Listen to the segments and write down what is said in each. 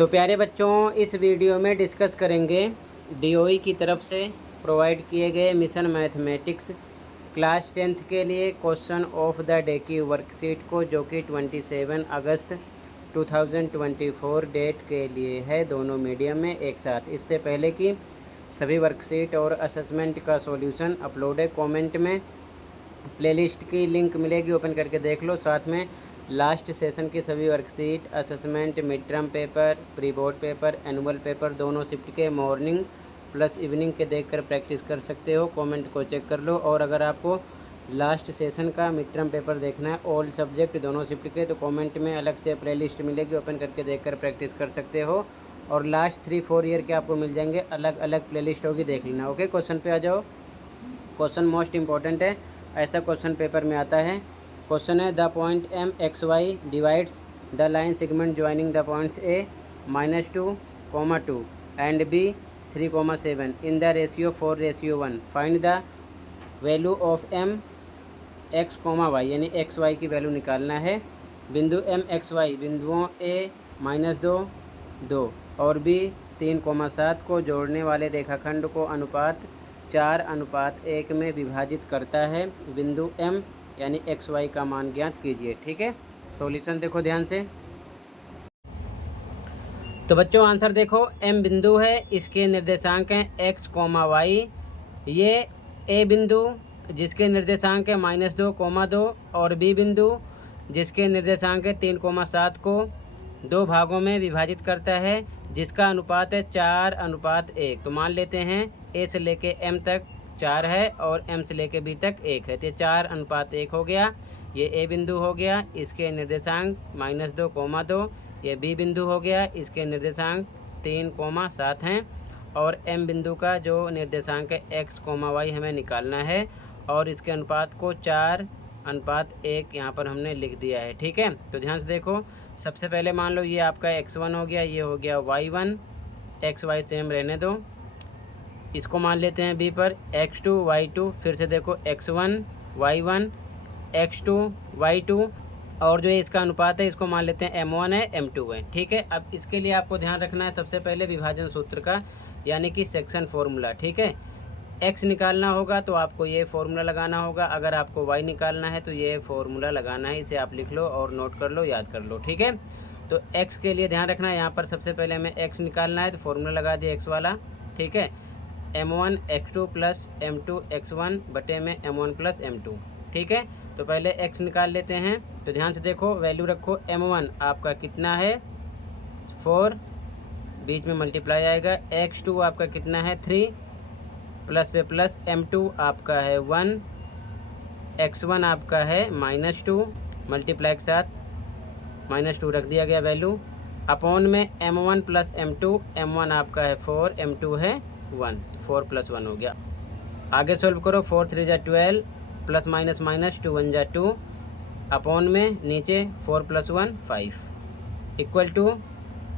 तो प्यारे बच्चों, इस वीडियो में डिस्कस करेंगे डीओई की तरफ से प्रोवाइड किए गए मिशन मैथमेटिक्स क्लास 10th के लिए क्वेश्चन ऑफ द डे की वर्कशीट को, जो कि 27 अगस्त 2024 डेट के लिए है, दोनों मीडियम में एक साथ। इससे पहले कि सभी वर्कशीट और असेसमेंट का सॉल्यूशन अपलोड है। कमेंट में प्लेलिस्ट की लिंक मिलेगी, ओपन करके देख लो। साथ में लास्ट सेशन की सभी worksheet, assessment, mid term paper, pre board paper, annual paper, दोनों शिफ्ट के मॉर्निंग प्लस इवनिंग के देखकर प्रैक्टिस कर सकते हो। कमेंट को चेक कर लो। और अगर आपको लास्ट सेशन का मिड टर्म पेपर देखना है, ऑल सब्जेक्ट दोनों शिफ्ट के, तो कमेंट में अलग से प्लेलिस्ट मिलेगी, ओपन करके देखकर प्रैक्टिस कर सकते हो। और लास्ट 3-4 ईयर के आपको मिल जाएंगे, अलग अलग प्लेलिस्ट होगी, देख लेना। ओके, क्वेश्चन पे आ जाओ। क्वेश्चन मोस्ट इंपॉर्टेंट है, ऐसा क्वेश्चन पेपर में आता है। क्वेश्चन है, the point M x y divides the line segment joining the points A -2, and B 3,7 in the ratio 4:1। Find the value of M x y, यानी x y की वैल्यू निकालना है। बिंदु एम एक्स वाई बिंदुओं ए -2 और B 3,7 को जोड़ने वाले रेखाखंड को अनुपात 4:1 में विभाजित करता है। बिंदु एम यानी एक्स वाई का मान ज्ञात कीजिए। ठीक है, सॉल्यूशन देखो ध्यान से। तो बच्चों आंसर देखो, एम बिंदु है, इसके निर्देशांक हैं एक्स वाई। ये ए बिंदु जिसके निर्देशांक है -2,2 और बी बिंदु जिसके निर्देशांक है 3,7 को 2 भागों में विभाजित करता है, जिसका अनुपात है 4:1। तो मान लेते हैं ए से लेके एम तक 4 है और एम से लेके बी तक 1 है, तो 4:1 हो गया। ये ए बिंदु हो गया, इसके निर्देशांक -2,2। ये बी बिंदु हो गया, इसके निर्देशांक 3,7 हैं। और एम बिंदु का जो निर्देशांक है एक्स वाई हमें निकालना है, और इसके अनुपात को 4:1 यहाँ पर हमने लिख दिया है। ठीक है, तो ध्यान से देखो। सबसे पहले मान लो ये आपका x1 हो गया, ये हो गया y1, एक्स वाई सेम रहने दो। इसको मान लेते हैं b पर x2 y2। फिर से देखो x1 y1 x2 y2, और जो इसका अनुपात है इसको मान लेते हैं m1 है m2 है। ठीक है, अब इसके लिए आपको ध्यान रखना है सबसे पहले विभाजन सूत्र का, यानी कि सेक्शन फॉर्मूला। ठीक है, x निकालना होगा तो आपको ये फॉर्मूला लगाना होगा, अगर आपको y निकालना है तो ये फॉर्मूला लगाना है। इसे आप लिख लो और नोट कर लो, याद कर लो। ठीक है, तो x के लिए ध्यान रखना है, यहाँ पर सबसे पहले हमें x निकालना है, तो फॉर्मूला लगा दिया x वाला। ठीक है, m1 x2 plus m2 x1 बटे में m1 प्लस m2। ठीक है, तो पहले x निकाल लेते हैं। तो ध्यान से देखो, वैल्यू रखो। m1 आपका कितना है 4, बीच में मल्टीप्लाई आएगा। x2 आपका कितना है 3, प्लस पे प्लस m2 आपका है 1, x1 आपका है -2, मल्टीप्लाई के साथ -2 रख दिया गया वैल्यू, अपॉन में m1 प्लस m2। m1 आपका है 4, m2 है 1, 4 + 1 हो गया। आगे सॉल्व करो, 4 3 = 12, प्लस माइनस माइनस 2 1 = 2, अपॉन में नीचे 4 + 1 5, इक्वल टू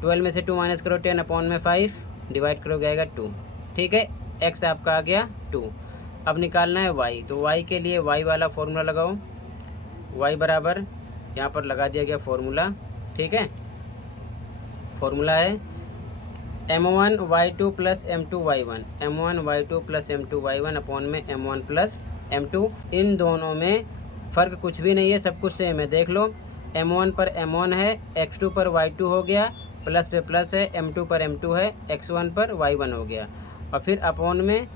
12 में से 2 माइनस करो 10 अपॉन में 5, डिवाइड करोगे आएगा 2। ठीक है, x आपका आ गया 2। अब निकालना है y, तो y के लिए y वाला फॉर्मूला लगाओ। y बराबर यहाँ पर लगा दिया गया फॉर्मूला। ठीक है, फॉर्मूला है m1 y2 plus m2 y1, m1 y2 plus m2 y1 upon में m1 प्लस m2। इन दोनों में फ़र्क कुछ भी नहीं है, सब कुछ सेम है। देख लो, m1 पर m1 है, x2 पर y2 हो गया, प्लस पे प्लस है, m2 पर m2 है, x1 पर y1 हो गया, और फिर अपॉन में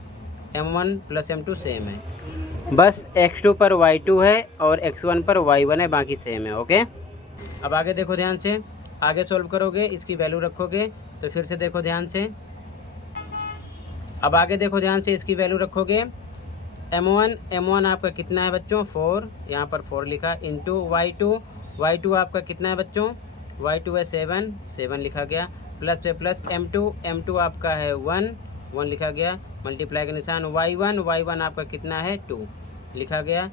m1 प्लस m2 सेम है। बस x2 पर y2 है और x1 पर y1 है, बाकी सेम है। ओके, अब आगे देखो ध्यान से, आगे सॉल्व करोगे, इसकी वैल्यू रखोगे। तो फिर से देखो ध्यान से, अब आगे देखो ध्यान से, इसकी वैल्यू रखोगे। m1 आपका कितना है बच्चों 4, यहाँ पर 4 लिखा, इंटू y2 आपका कितना है बच्चों, y2 है 7 लिखा गया, प्लस पे प्लस m2 आपका है 1 लिखा गया, मल्टीप्लाई का निशान, y1 आपका कितना है 2 लिखा गया,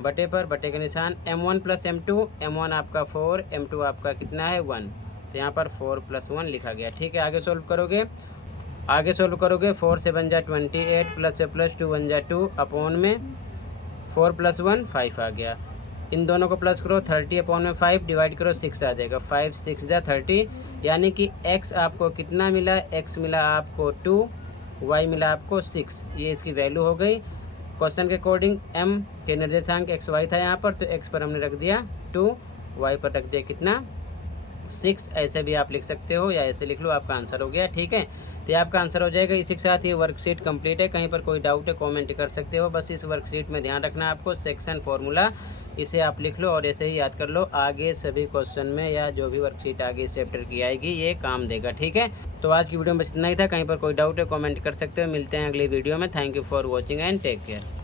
बटे पर बटे का निशान, m1 प्लस m1 आपका 4, m2 आपका कितना है 1, तो यहाँ पर 4 + 1 लिखा गया। ठीक है, आगे सॉल्व करोगे, 4 7 = 28, प्लस 2 1 = 2, अपॉन में 4 + 1 5 आ गया। इन दोनों को प्लस करो, 30 अपॉन में 5 डिवाइड करो 6 आ जाएगा, 5 6 = 30, यानी कि x आपको कितना मिला, x मिला आपको 2, y मिला आपको 6, ये इसकी वैल्यू हो गई। क्वेश्चन के अकॉर्डिंग m के निर्देशांक x y था यहाँ पर, तो x पर हमने रख दिया 2, y पर रख दिया कितना 6। ऐसे भी आप लिख सकते हो या ऐसे लिख लो, आपका आंसर हो गया। ठीक है, तो ये आपका आंसर हो जाएगा। इसी के साथ ये वर्कशीट कंप्लीट है। कहीं पर कोई डाउट है कमेंट कर सकते हो। बस इस वर्कशीट में ध्यान रखना आपको, सेक्शन फॉर्मूला इसे आप लिख लो और ऐसे ही याद कर लो। आगे सभी क्वेश्चन में या जो भी वर्कशीट आगे इस चैप्टर की आएगी ये काम देगा। ठीक है, तो आज की वीडियो में बस इतना ही था। कहीं पर कोई डाउट है कमेंट कर सकते हो। मिलते हैं अगली वीडियो में। Thank you for watching and take care.